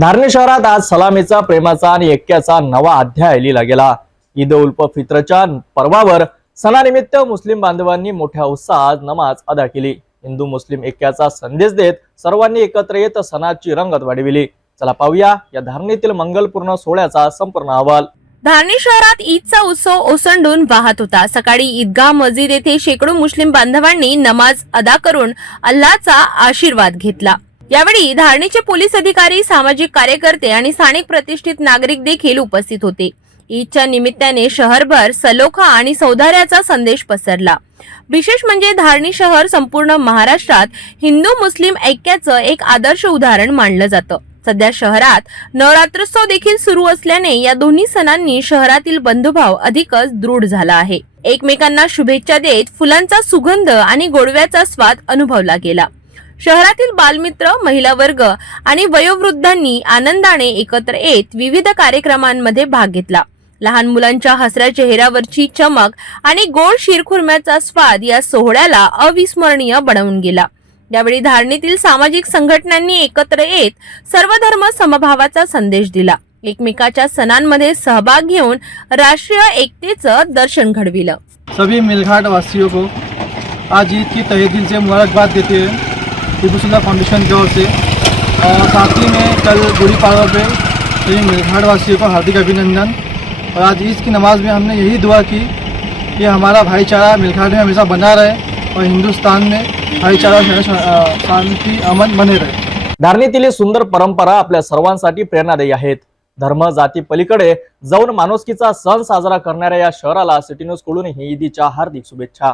धारणी शहरात आज सलामीचा प्रेमाचा आणि ऐक्याचा नवा अध्याय लिहिला गेला. ईद उल फित्रच्या पर्वावर सणानिमित्त मुस्लिम बांधवांनी मोठ्या उत्साहात नमाज अदा केली. हिंदू मुस्लिम ऐक्याचा संदेश देत सर्वांनी एकत्र येत सणाची रंगत वाढविली. चला पाहूया या धारणीतील मंगलपूर्ण सोहळ्याचा संपूर्ण अहवाल. धारणी शहरात ईदचा उत्सव ओसंडून वाहत होता. सकाळी ईदगाह मस्जिद येथे शेकडो मुस्लिम बांधवांनी नमाज अदा करून अल्लाचा आशीर्वाद घेतला. यावेळी धारणीचे पोलीस अधिकारी सामाजिक कार्यकर्ते आणि स्थानिक प्रतिष्ठित नागरिक देखील उपस्थित होते. ईदच्या निमित्ताने शहरभर सलोखा आणि सौधार्याचा संदेश पसरला. विशेष म्हणजे धारणी शहर संपूर्ण महाराष्ट्रात हिंदू मुस्लिम ऐक्याचं एक आदर्श उदाहरण मानलं जातं. सध्या शहरात नवरात्रोत्सव देखील सुरू असल्याने या दोन्ही सणांनी शहरातील बंधुभाव अधिकच दृढ झाला आहे. एकमेकांना शुभेच्छा देत फुलांचा सुगंध आणि गोडव्याचा स्वाद अनुभवला गेला. शहरातील बालमित्र महिला वर्ग आणि वयोवृद्धांनी आनंदाने एकत्र येत विविध कार्यक्रमांमध्ये भाग घेतला. लहान मुलांच्या हसऱ्या चेहऱ्यावरची चमक आणि गोड शिरखुर्म्याचा स्वाद या सोहळ्याला अविस्मरणीय बनवून गेला. यावेळी धारणीतील सामाजिक संघटनांनी एकत्र येत सर्वधर्म समभावाचा संदेश दिला. एकमेकाच्या सणांमध्ये सहभाग घेऊन राष्ट्रीय एकतेचं दर्शन घडविलं. सभी मिलघाट वासियों को आज ईद की तहे दिल से मुबारकबाद देते हैं। टिपूसुल्ला फाउंडेशन की ओर से। और साथ ही में कल गुड़ी पाड़वा पे सभी मिलघाट वासियों को हार्दिक अभिनंदन। और आज ईद की नमाज में हमने यही दुआ की कि हमारा भाईचारा मिलघाट में हमेशा बना रहे और हिंदुस्तान में भाईचारा शांति अमन बने रहे। धारणीतील ही सुंदर परंपरा आपल्या सर्वांसाठी प्रेरणादायी आहेत. धर्म जाती पलीकडे जाऊन माणुसकीचा सण साजरा करणाऱ्या या शहराला सिटी न्यूजकडून ही ईदीच्या हार्दिक शुभेच्छा.